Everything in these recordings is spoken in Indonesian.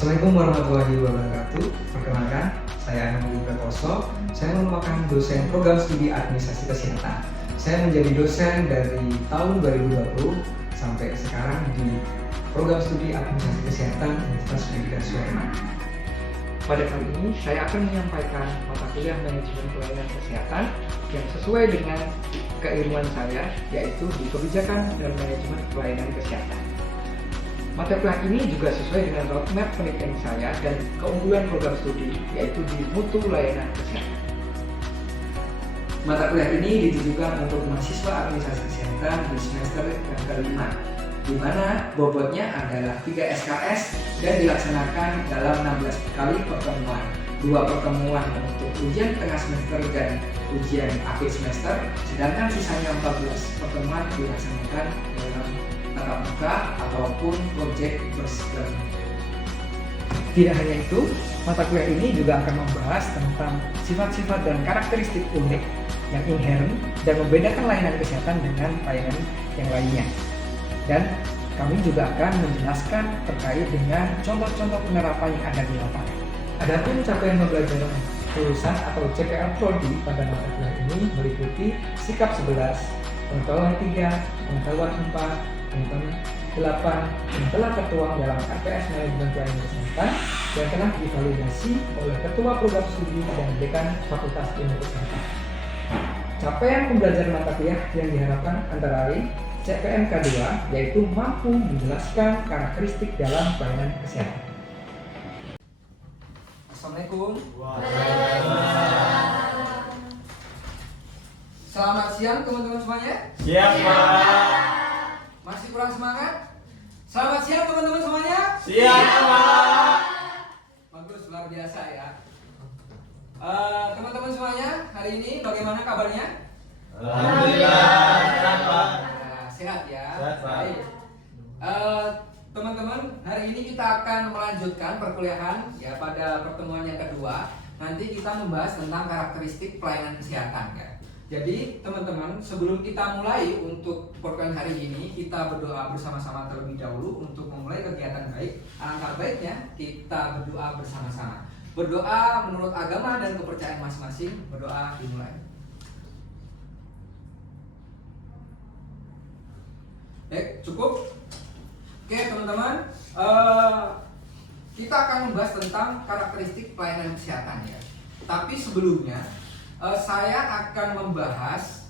Assalamualaikum warahmatullahi wabarakatuh. Perkenalkan, saya Anand Pratoso. Saya merupakan dosen program studi administrasi kesehatan. Saya menjadi dosen dari tahun 2020 sampai sekarang di program studi administrasi kesehatan Universitas Pendidikan Suherman. Pada kali ini saya akan menyampaikan mata kuliah manajemen pelayanan kesehatan yang sesuai dengan keilmuan saya, yaitu di kebijakan dan manajemen pelayanan kesehatan. Mata kuliah ini juga sesuai dengan roadmap penelitian saya dan keunggulan program studi, yaitu di mutu layanan kesehatan. Mata kuliah ini ditujukan untuk mahasiswa administrasi kesehatan di semester yang kelima, di mana bobotnya adalah 3 SKS dan dilaksanakan dalam 16 kali pertemuan. 2 pertemuan untuk ujian tengah semester dan ujian akhir semester, sedangkan sisanya 14 pertemuan dilaksanakan dalam tatap muka ataupun proyek bersama. Tidak hanya itu, mata kuliah ini juga akan membahas tentang sifat-sifat dan karakteristik unik yang inherent dan membedakan layanan kesehatan dengan layanan yang lainnya. Dan kami juga akan menjelaskan terkait dengan contoh-contoh penerapan yang ada di lapangan. Adapun capaian pembelajaran lulusan atau CPL Prodi pada mata kuliah ini meliputi sikap 11, pengetahuan 3, pengetahuan 4, pengetahuan 8 yang telah tertuang dalam RPS Manajemen Pelayanan Kesehatan dan telah divalidasi oleh Ketua Program Studi dan Dekan Fakultas Ilmu Kesehatan. Capaian pembelajaran mata kuliah yang diharapkan antara lain CPMK 2, yaitu mampu menjelaskan karakteristik dalam pelayanan kesehatan. Assalamualaikum. Selamat siang teman-teman semuanya. Siap, Pak. Masih kurang semangat? Selamat siang teman-teman semuanya. Siap, Pak. Bagus, luar biasa ya. Teman-teman semuanya, hari ini bagaimana kabarnya? Alhamdulillah, sehat, Pak. Sehat ya. Sehat, Pak. Baik. Teman-teman, hari ini kita akan melanjutkan perkuliahan ya pada pertemuan yang kedua. Nanti kita membahas tentang karakteristik pelayanan kesehatan ya. Jadi teman-teman, sebelum kita mulai untuk perkuliahan hari ini, kita berdoa bersama-sama terlebih dahulu untuk memulai kegiatan baik. Alangkah baiknya kita berdoa bersama-sama. Berdoa menurut agama dan kepercayaan masing-masing. Berdoa dimulai. Baik, cukup. Oke teman-teman, kita akan membahas tentang karakteristik pelayanan kesehatan ya. Tapi sebelumnya, saya akan membahas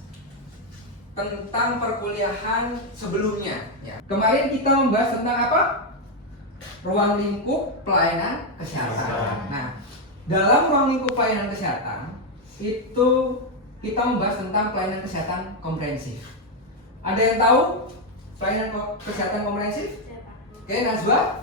tentang perkuliahan sebelumnya ya. Kemarin kita membahas tentang apa? Ruang lingkup pelayanan kesehatan. Nah, dalam ruang lingkup pelayanan kesehatan itu kita membahas tentang pelayanan kesehatan komprehensif. Ada yang tahu pelayanan kesehatan komprehensif? Oke, Nazwa?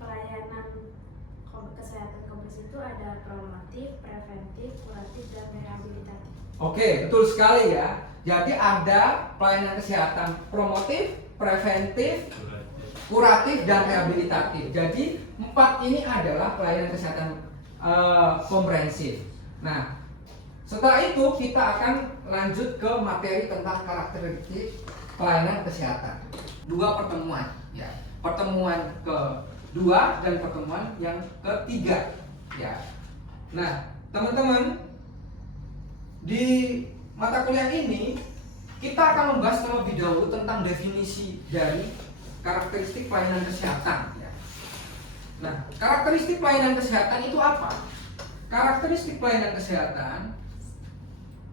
Pelayanan kesehatan komprehensif itu ada promotif, preventif, kuratif, dan rehabilitatif. Oke, betul sekali ya. Jadi ada pelayanan kesehatan promotif, preventif, kuratif, dan rehabilitatif. Jadi 4 ini adalah pelayanan kesehatan komprehensif. Nah, setelah itu kita akan lanjut ke materi tentang karakteristik pelayanan kesehatan. 2 pertemuan ya. Pertemuan kedua dan pertemuan yang ketiga ya. Nah, teman-teman, di mata kuliah ini kita akan membahas terlebih dahulu tentang definisi dari karakteristik pelayanan kesehatan ya. Nah, karakteristik pelayanan kesehatan itu apa? Karakteristik pelayanan kesehatan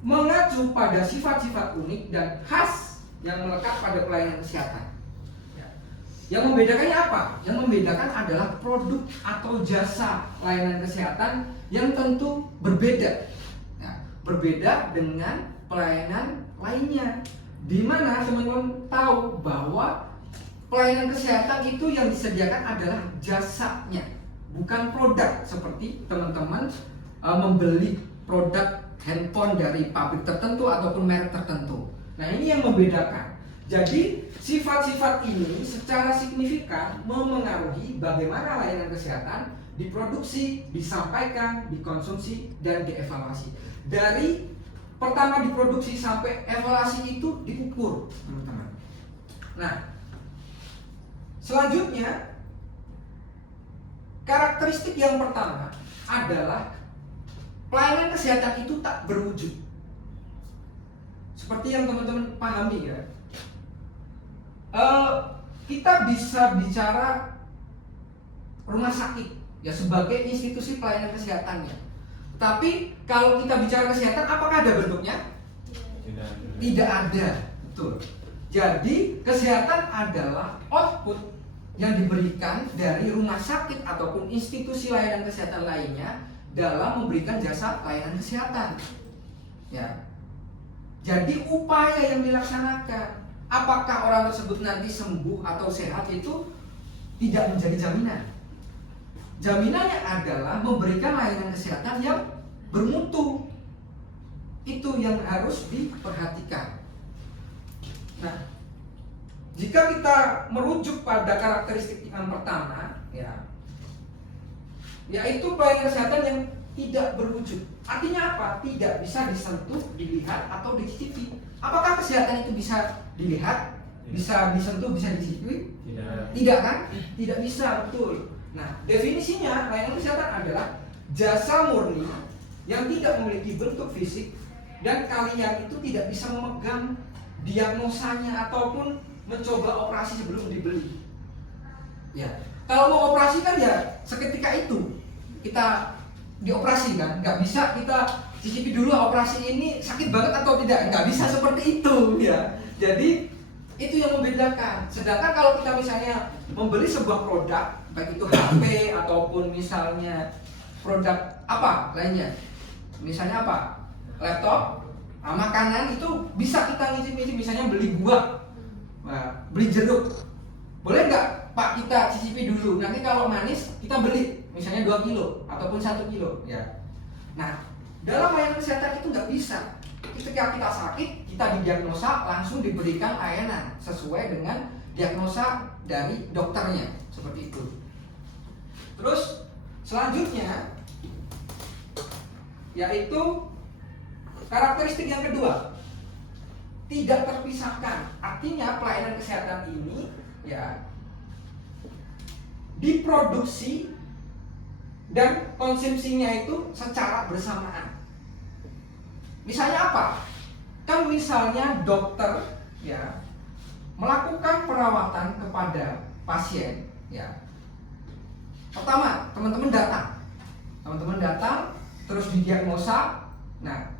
mengacu pada sifat-sifat unik dan khas yang melekat pada pelayanan kesehatan. Yang membedakannya apa? Yang membedakan adalah produk atau jasa layanan kesehatan yang tentu berbeda. Nah, berbeda dengan pelayanan lainnya. Di mana teman-teman tahu bahwa pelayanan kesehatan itu yang disediakan adalah jasanya, bukan produk. Seperti teman-teman membeli produk handphone dari pabrik tertentu ataupun merek tertentu. Nah, ini yang membedakan. Jadi sifat-sifat ini secara signifikan memengaruhi bagaimana layanan kesehatan diproduksi, disampaikan, dikonsumsi, dan dievaluasi. Dari pertama diproduksi sampai evaluasi itu diukur, teman-teman. Nah, Selanjutnya, karakteristik yang pertama adalah pelayanan kesehatan itu tak berwujud. Seperti yang teman-teman pahami ya. Kita bisa bicara rumah sakit ya sebagai institusi pelayanan kesehatannya. Tapi kalau kita bicara kesehatan, apakah ada bentuknya? Tidak ada, betul. Jadi kesehatan adalah output yang diberikan dari rumah sakit ataupun institusi layanan kesehatan lainnya dalam memberikan jasa layanan kesehatan. Ya. Jadi upaya yang dilaksanakan, apakah orang tersebut nanti sembuh atau sehat itu tidak menjadi jaminan. Jaminannya adalah memberikan layanan kesehatan yang bermutu. Itu yang harus diperhatikan. Nah, jika kita merujuk pada karakteristik yang pertama, ya, yaitu pelayanan kesehatan yang tidak berwujud. Artinya apa? Tidak bisa disentuh, dilihat, atau dicicipi. Apakah kesehatan itu bisa dilihat, bisa disentuh, bisa dicicipi? Tidak kan? Tidak bisa, betul. Nah, definisinya layanan kesehatan adalah jasa murni yang tidak memiliki bentuk fisik dan kalian itu tidak bisa memegang diagnosanya ataupun mencoba operasi sebelum dibeli. Ya, kalau mau operasi kan ya seketika itu kita dioperasi kan, nggak bisa kita cicipi dulu operasi ini sakit banget atau tidak, nggak bisa seperti itu ya. Jadi itu yang membedakan. Sedangkan kalau kita misalnya membeli sebuah produk, baik itu HP ataupun misalnya produk apa lainnya, misalnya apa, laptop, makanan, itu bisa kita ngicip-ngicip. Misalnya beli buah, beli jeruk, boleh nggak Pak kita cicipi dulu, nanti kalau manis kita beli misalnya 2 kilo ataupun 1 kilo ya. Nah, dalam layanan kesehatan itu nggak bisa. Ketika kita sakit, kita didiagnosa, langsung diberikan layanan sesuai dengan diagnosa dari dokternya, seperti itu. Terus selanjutnya yaitu karakteristik yang kedua, tidak terpisahkan. Artinya pelayanan kesehatan ini ya diproduksi dan konsumsinya itu secara bersamaan. Misalnya apa? Kan misalnya dokter ya melakukan perawatan kepada pasien ya. Pertama, teman-teman datang terus didiagnosa. Nah,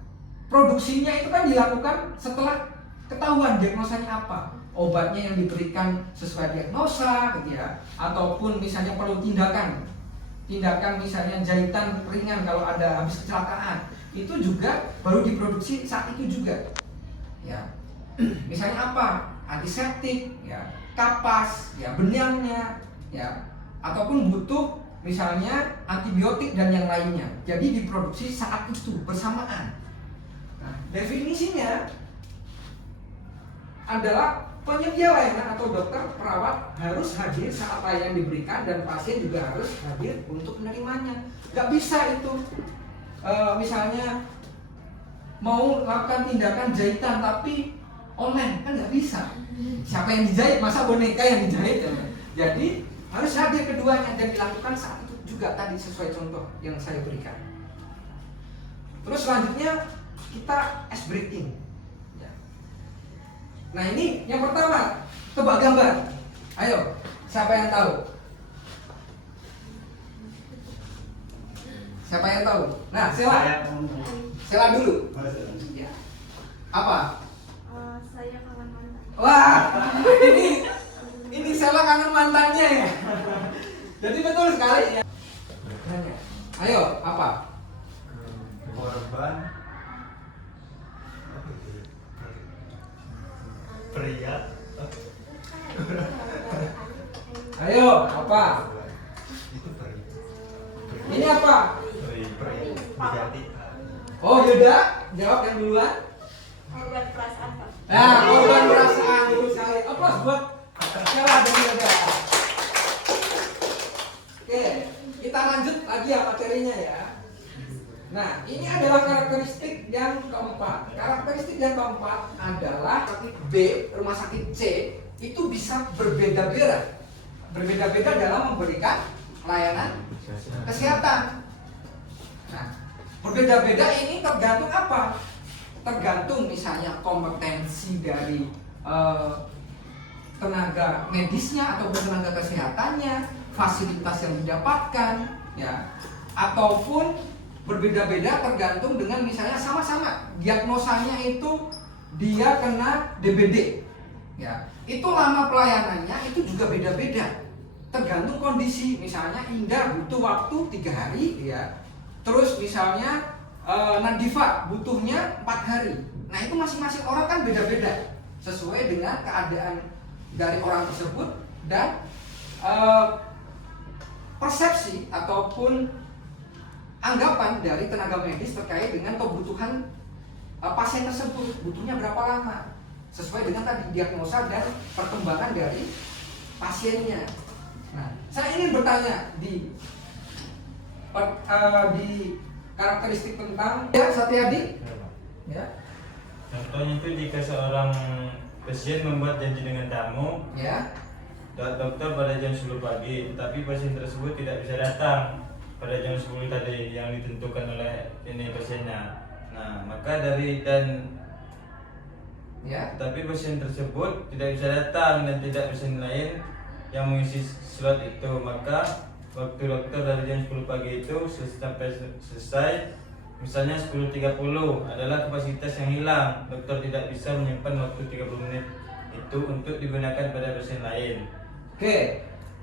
produksinya itu kan dilakukan setelah ketahuan diagnosanya apa, obatnya yang diberikan sesuai diagnosa gitu ya, ataupun misalnya perlu tindakan misalnya jahitan ringan kalau ada habis kecelakaan, itu juga baru diproduksi saat itu juga ya. Misalnya apa, antiseptik ya, kapas ya, benangnya ya, ataupun butuh misalnya antibiotik dan yang lainnya, jadi diproduksi saat itu bersamaan. Nah, definisinya adalah penyedia layanan atau dokter, perawat harus hadir saat layanan diberikan dan pasien juga harus hadir untuk menerimanya. Gak bisa itu misalnya mau melakukan tindakan jahitan tapi online, kan gak bisa. Siapa yang dijahit? Masa boneka yang dijahit ya? Jadi harus hadir keduanya dan dilakukan saat itu juga tadi sesuai contoh yang saya berikan. Terus selanjutnya kita ice breaking. Nah, ini yang pertama, tebak gambar. Ayo, siapa yang tahu? Siapa yang tahu? Nah, Sela dulu. Ya. Apa? Saya kawan mantan. Wah, ini Sela kangen mantannya ya. Jadi betul sekali ya. Ayo, apa? Korban pria. Ayo, apa? Itu peri. Ini apa? Peri diganti. Oh, Yuda, jawab yang duluan. Korban perasaan, Pak. Nah, korban perasaan itu sekali. Aplaus buat Sela dan Yuda. Oke, kita lanjut lagi ya materinya ya. Nah, ini adalah karakteristik yang keempat. Karakteristik yang keempat adalah sakit B, rumah sakit C itu bisa berbeda-beda. berbeda-beda dalam memberikan layanan kesehatan. Nah, berbeda-beda ini tergantung apa? Tergantung misalnya kompetensi dari tenaga medisnya atau tenaga kesehatannya, fasilitas yang didapatkan, ya, ataupun berbeda-beda tergantung dengan misalnya sama-sama diagnosanya itu dia kena DBD, ya, itu lama pelayanannya itu juga beda-beda, tergantung kondisi. Misalnya Indah butuh waktu 3 hari, ya, terus misalnya Nadifa butuhnya 4 hari. Nah itu masing-masing orang kan beda-beda sesuai dengan keadaan dari orang tersebut dan persepsi ataupun anggapan dari tenaga medis terkait dengan kebutuhan pasien tersebut, butuhnya berapa lama sesuai dengan tadi diagnosa dan perkembangan dari pasiennya. Nah, saya ingin bertanya di karakteristik tentang Satyadi, ya. Contohnya itu jika seorang pasien membuat janji dengan tamu, Ya, dokter pada jam 10 pagi, tetapi pasien tersebut tidak bisa datang pada jam 10 tadi yang ditentukan oleh ini pasiennya. Nah, maka ya, tetapi pasien tersebut tidak bisa datang dan tidak pasien lain yang mengisi slot itu, maka waktu dokter dari jam 10 pagi itu sampai selesai misalnya 10.30 adalah kapasitas yang hilang. Dokter tidak bisa menyimpan waktu 30 menit itu untuk digunakan pada pasien lain. oke,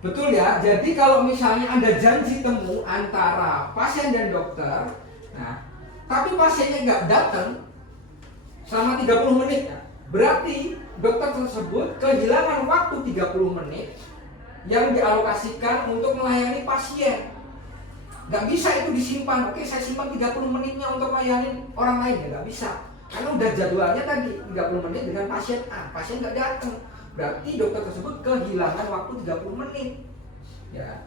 betul ya. Jadi kalau misalnya ada janji temu antara pasien dan dokter, nah, tapi pasiennya nggak datang selama 30 menit, berarti dokter tersebut kehilangan waktu 30 menit yang dialokasikan untuk melayani pasien. Nggak bisa itu disimpan. Oke, saya simpan 30 menitnya untuk melayani orang lain, ya nggak bisa. Karena udah jadwalnya tadi 30 menit dengan pasien A, pasien nggak datang. Berarti dokter tersebut kehilangan waktu 30 menit. Ya.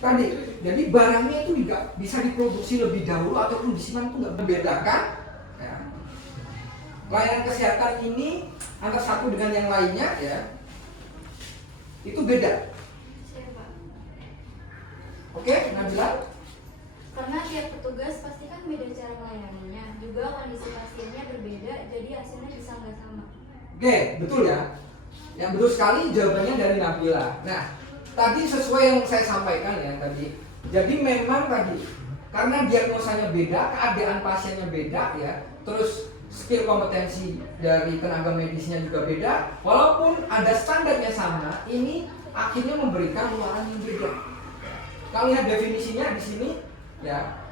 Tadi, jadi barangnya itu juga bisa diproduksi lebih dahulu ataupun disimpan, itu nggak membedakan. Ya. Layanan kesehatan ini antara satu dengan yang lainnya, ya, itu beda. Saya, Pak. Oke, Najla? Karena tiap petugas pasti kan beda cara melayaninya, juga kondisi pasiennya berbeda, jadi hasilnya bisa nggak sama. Oke, betul ya. Yang betul sekali jawabannya dari Nabila. Nah, tadi sesuai yang saya sampaikan ya tadi. Jadi memang tadi karena diagnosanya beda, keadaan pasiennya beda, ya, terus skill kompetensi dari tenaga medisnya juga beda. Walaupun ada standarnya sama, ini akhirnya memberikan luaran yang beda. Kalau lihat definisinya di sini, ya.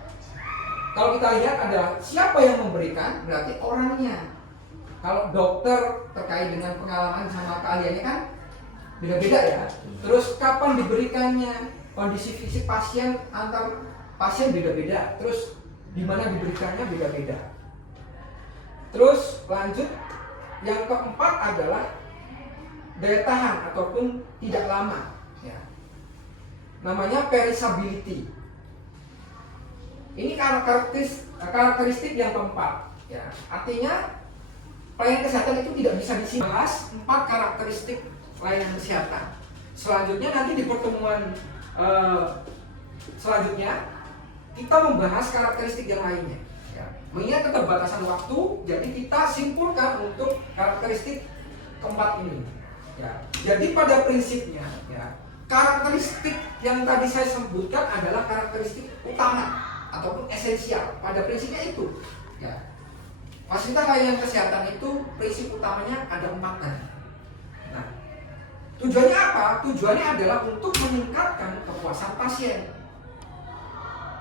Kalau kita lihat adalah siapa yang memberikan, berarti orangnya. Kalau dokter terkait dengan pengalaman sama keahliannya kan beda-beda ya. Terus kapan diberikannya, kondisi fisik pasien antar pasien beda-beda. Terus di mana diberikannya beda-beda. Terus lanjut, yang keempat adalah daya tahan ataupun tidak lama. Ya. Namanya perishability. Ini karakteristik yang keempat. Ya. Artinya pelayanan kesehatan itu tidak bisa disimpan. 4 karakteristik layanan kesehatan. Selanjutnya nanti di pertemuan selanjutnya kita membahas karakteristik yang lainnya. Ya. Mengingat keterbatasan waktu, jadi kita simpulkan untuk karakteristik keempat ini. Ya. Jadi pada prinsipnya, ya, karakteristik yang tadi saya sebutkan adalah karakteristik utama ataupun esensial. Pada prinsipnya itu. Ya. Fasilitas layanan kesehatan itu prinsip utamanya ada 4 tadi. Nah, tujuannya apa? Tujuannya adalah untuk meningkatkan kepuasan pasien.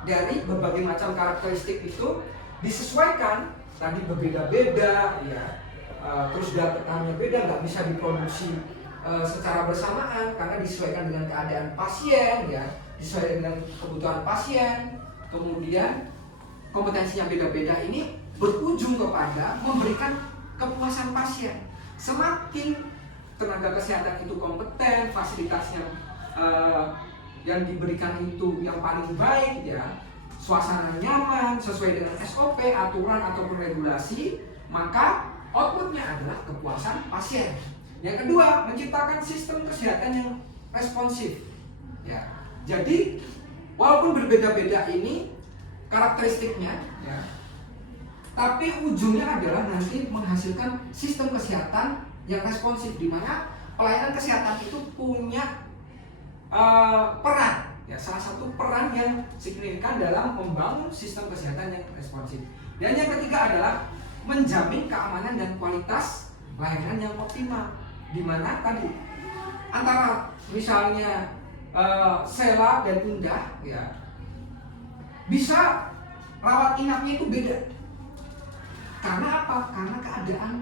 Dari berbagai macam karakteristik itu disesuaikan, tadi berbeda-beda, ya. Terus datanya beda, nggak bisa diproduksi secara bersamaan karena disesuaikan dengan keadaan pasien, ya, disesuaikan dengan kebutuhan pasien. Kemudian kompetensi yang beda-beda ini berujung kepada memberikan kepuasan pasien. Semakin tenaga kesehatan itu kompeten, fasilitasnya yang diberikan itu yang paling baik, ya, suasana nyaman sesuai dengan SOP, aturan ataupun regulasi, maka outputnya adalah kepuasan pasien. Yang kedua, menciptakan sistem kesehatan yang responsif. Ya. Jadi walaupun berbeda-beda ini karakteristiknya, ya, tapi ujungnya adalah nanti menghasilkan sistem kesehatan yang responsif, di mana pelayanan kesehatan itu punya peran, ya, salah satu peran yang signifikan dalam membangun sistem kesehatan yang responsif. Dan yang ketiga adalah menjamin keamanan dan kualitas layanan yang optimal, di mana tadi antara misalnya Sela dan Indah, ya, bisa rawat inapnya itu beda. Karena apa? Karena keadaan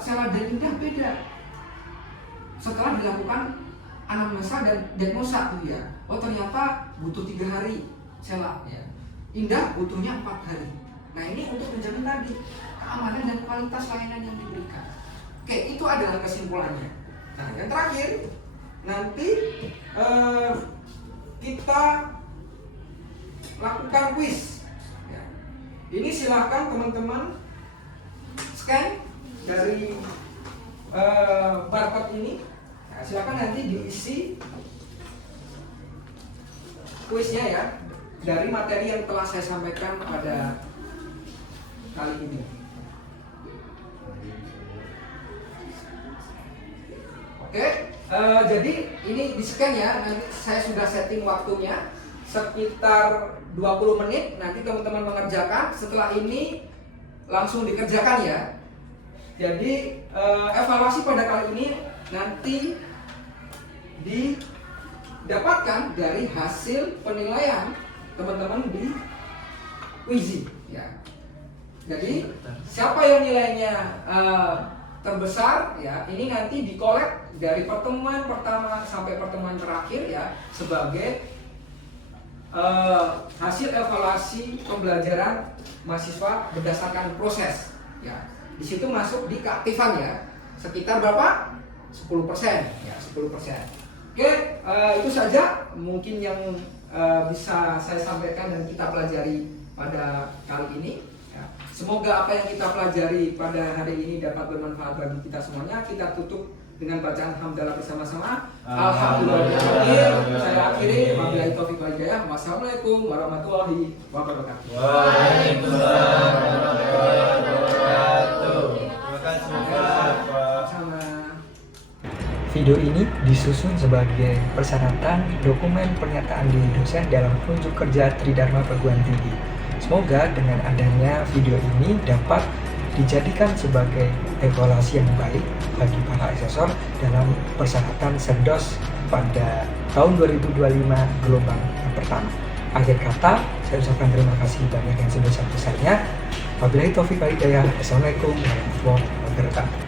Sela dan Indah beda. Setelah dilakukan anamnesa dan diagnosa tuh, ya, oh ternyata butuh 3 hari Sela, ya. Indah butuhnya 4 hari. Nah, ini untuk menjamin tadi keamanan dan kualitas layanan yang diberikan. Oke, itu adalah kesimpulannya. Nah, yang terakhir nanti kita lakukan quiz, ya. Ini silahkan teman-teman scan dari barcode ini. Nah, silahkan nanti diisi kuisnya, ya, dari materi yang telah saya sampaikan pada kali ini. Oke, jadi ini di scan, ya. Nanti saya sudah setting waktunya sekitar 20 menit. Nanti teman-teman mengerjakan. Setelah ini langsung dikerjakan, ya. Jadi evaluasi pada kali ini nanti didapatkan dari hasil penilaian teman-teman di Quizy, ya. Jadi siapa yang nilainya terbesar, ya, ini nanti dikolek dari pertemuan pertama sampai pertemuan terakhir, ya, sebagai hasil evaluasi pembelajaran mahasiswa berdasarkan proses, ya. Di situ masuk di keaktifan, ya, sekitar berapa? 10%, ya, 10%. Oke, itu saja mungkin yang bisa saya sampaikan dan kita pelajari pada kali ini. Semoga apa yang kita pelajari pada hari ini dapat bermanfaat bagi kita semuanya. Kita tutup dengan bacaan hamdalah bersama-sama. Alhamdulillah. Saya akhiri. Wabillahi taufiq wal hidayah. Wassalamualaikum warahmatullahi wabarakatuh. Waalaikumsalam warahmatullahi wabarakatuh. Terima kasih Bapak. Sama. Video ini disusun sebagai persyaratan dokumen pernyataan diri dosen dalam unjuk kerja Tridharma Perguruan Tinggi. Semoga dengan adanya video ini dapat dijadikan sebagai evaluasi yang baik bagi para asesor dalam persyaratan Serdos pada tahun 2025 gelombang yang pertama. Akhir kata, saya ucapkan terima kasih banyak yang sebesar-besarnya. Wabillahi taufiq wal hidayah. Assalamualaikum warahmatullahi wabarakatuh.